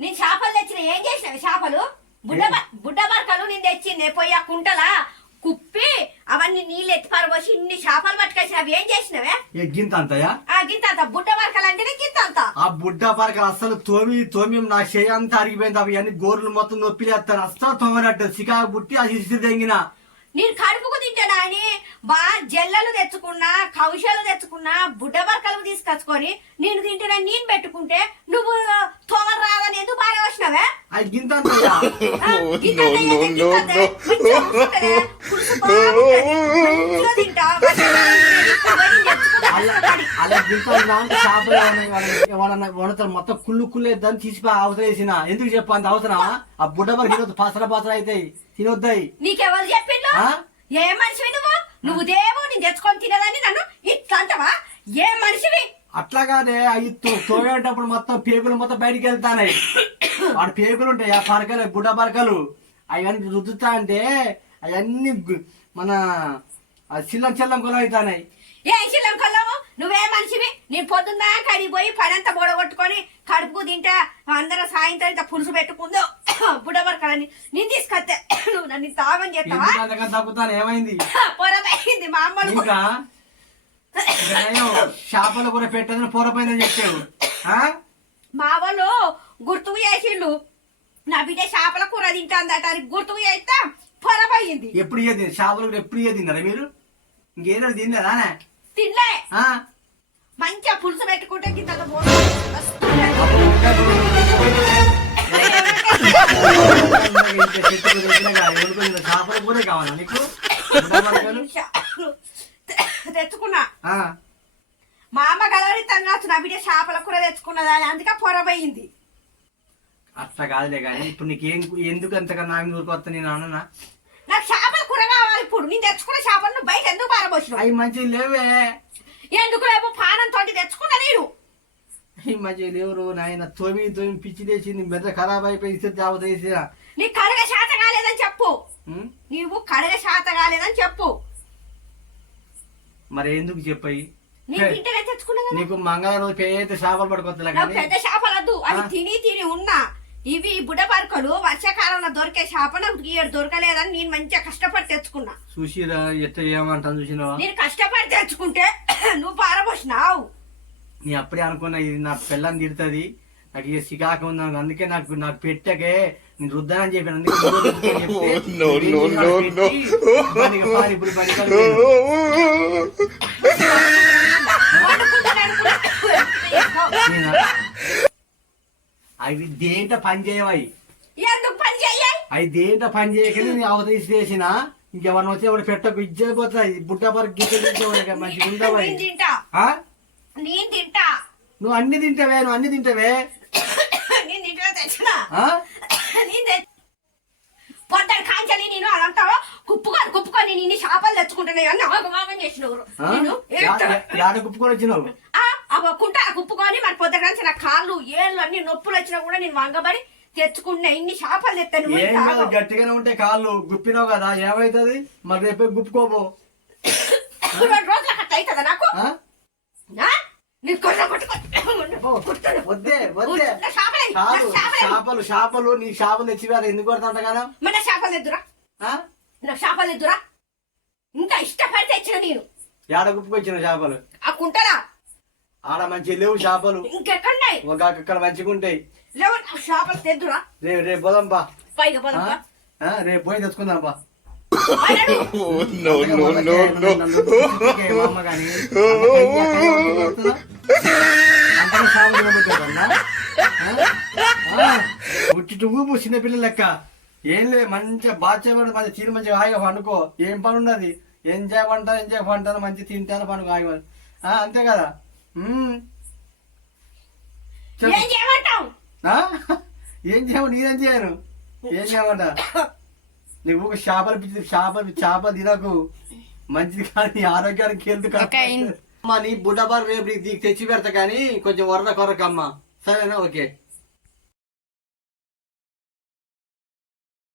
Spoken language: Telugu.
నేను చేపలు తెచ్చిన ఏం చేసినావు చేపలు బుడ్డ బరకలు నేను తెచ్చింది పోయి ఆ కుంటలా కుప్పి అవన్నీ నీళ్ళు ఎత్తి పారబోసి ఇన్ని చేపలు పట్టుకొచ్చిన అవి ఏం చేసినవే గింత అంతయా గింత అంత బుడ్డ బరకలు అంటేనే గింత అంత ఆ బుడ్డ పరకలు అసలు తోమి నా చేయి అంతా అరిగిపోయింది అవి అన్ని గోర్లు మొత్తం నొప్పి లేస్తాను అస్సలు తోమనట్టు సికాకు పుట్టి అది ఇసి తెంగిన నేను కడుపుకు తింటానా అని బాగా జల్లలు తెచ్చుకున్నా కౌశాలు తెచ్చుకున్నా బుడ్డ బరకలు తీసుకొచ్చుకొని నేను తింటున్నా నేను పెట్టుకుంటే నువ్వు తోమలు రాదని ఎందుకు బాగా వచ్చినావే అది గింత అలా గింత మొత్తం కుళ్ళు దాన్ని తీసిపో అవసరం ఎందుకు చెప్పు అంత అవసరమా ఆ బుడ్డ వరకు పసర పసర అవుతాయి తినొద్దాయి నీకెవరు చెప్పిండు ఏ మనిషివి నువ్వు దేవో నేను తెచ్చుకొని తినదని నన్ను ఇట్లా అంటవా ఏ మనిషివి అట్లా కాదే అవి తోగేటప్పుడు మొత్తం పేగులు మొత్తం బయటికి వెళ్తాయి వాడు పేగులు ఉంటాయి ఆ పరకలు బుడ్డ పరకలు అవన్నీ రుద్దుతా అంటే అవన్నీ మన చిల్లం చిల్లం కొలం అవుతాయి ఏ చిల్లం కొల్లము నువ్వే మనిషివి నేను పొద్దున్న కడిగి పోయి పనంతా బొడగొట్టుకొని కడుపుకు తింటా అందరం సాయంత్రం ఇంత పులుసు పెట్టుకుందో బుడ్డ పరకలని నేను తీసుకొస్తే నువ్వు నన్ను తాగని చేస్తావా తగ్గుతాను ఏమైంది పొరమైంది మా అమ్మలు చేపలు కూడా పెట్టదని పొరపోయిందని చెప్పావు మా వాళ్ళు గుర్తుకు చేసిండు నా బిడ్డ చేపల కూర తింటాందట అని గుర్తుకు చేస్తా పొరపోయింది ఎప్పుడు చేపలు కూడా ఎప్పుడు తిన్నారా మీరు ఇంకేదో తిన్నారా తినలే మంచిగా పులుసు పెట్టుకుంటే కింద చేపలు కూడా కావాలా నీకు తెచ్చుకున్నా మా అమ్మ గలవరితంగా నా బిడ్డ చేపల కూర తెచ్చుకున్నదా అందుకే పొరపోయింది అట్లా కాదులే కానీ ఇప్పుడు నీకేం ఎందుకు అంతగా నా మీద ఊరుకొస్తా నేను అన్నా నాకు చేపల కూర కావాలి ఇప్పుడు నేను తెచ్చుకున్న చేపలను బయట ఎందుకు పారబోసిన అవి మంచిగా లేవే ఎందుకు లేవు పానం తోటి తెచ్చుకున్నా నేను అవి మంచిగా లేవు నాయన తోమి పిచ్చి తెచ్చింది మెద ఖరాబ్ అయిపోయి వేసిన నీకు కడగ శాత కాలేదని చెప్పు నీవు కడగ శాత కాలేదని చెప్పు మరి ఎందుకు చెప్పాయి తెచ్చుకున్నా నీకు మంగళవారం పెద్ద చేపలు పడుకోవద్దు పెద్ద చేపలు వద్దు అది తిని ఉన్నా ఇవి బుడ్డ పరకలు వర్షాకాలంలో దొరికే చేప నాకు దొరకలేదని నేను మంచిగా కష్టపడి తెచ్చుకున్నా చూసిరా ఎట్లా ఏమంటాను చూసినావా నేను కష్టపడి తెచ్చుకుంటే నువ్వు పారబోసినావు నీ అప్పుడే అనుకున్నా ఇది నా పిల్లని తిడుతుంది నాకు ఇక సికాక ఉంది అందుకే నాకు పెట్టకే నేను రుద్దానని చెప్పాను అవి దేంట పని చేయవాయి అవి దేంట పని చేయక నేను అవతీసి చేసిన ఇంకెవరిని వచ్చి ఎవరు పెట్టకు ఇచ్చేపోతాయి బుట్ట పరకు గిట్ట మంచిగా ఉండవాయి నువ్వు అన్ని తింటావే నువ్వు అన్ని తింటావే పొద్దున కాంచాలి నేను అదంటావా కుప్పుకొని నిన్ను చేపలు తెచ్చుకుంటున్నాయి అని ఆగమాగం చేసినవారు కుప్పుకొని వచ్చినావు కుంట కుప్పుకొని మరి పొద్దున కాంచి నా కాళ్ళు ఏళ్ళు అన్ని నొప్పులు వచ్చినా కూడా నేను వంగబడి తెచ్చుకున్నా ఇన్ని చేపలు తెస్తాను గట్టిగానే ఉంటే కాళ్ళు గుప్పినావు కదా ఏమైతుంది మరి రేపు గుప్పుకోపో 2 రోజుల కట్ట అవుతుందా నాకు చేపలు నీ చేపలు తెచ్చి ఎందుకు కొడతా కదా మన చేపలు ఎద్దురా చేపలు ఎద్దురా ఇంకా ఇష్టపడి తెచ్చిన నేను ఏడ గుప్పుకొచ్చిన చేపలు ఆ కుంటరా ఆడ మంచి లేవు చేపలు ఇంకెక్కడున్నాయి అక్కడ మంచిగా ఉంటాయి లేవు చేపలు తెద్దురా రేపు పోదాం బా పైగా పోదాం రేపు పోయి తెచ్చుకుందాం బా ఊపు చిన్నపిల్లలు లెక్క ఏం లేదు మంచిగా బాగా మంచి తీరు మంచిగా హాయిగా పండుకో ఏం పని ఉన్నది ఎంజాయ్ పంటాను మంచిగా తింటాను పండుగ హాయిగా అంతే కదా ఏం చేయవు నేనేం చేయను ఏం చేయమంట నువ్వు చేపలు పిచ్చి చేపలు తినకు మంచిది కానీ ఆరోగ్యానికి వెళ్తు నీ బుడ్డబారు రేపు నీకు తెచ్చి పెడతా కానీ కొంచెం వరద కొరకమ్మా సరేనా ఓకే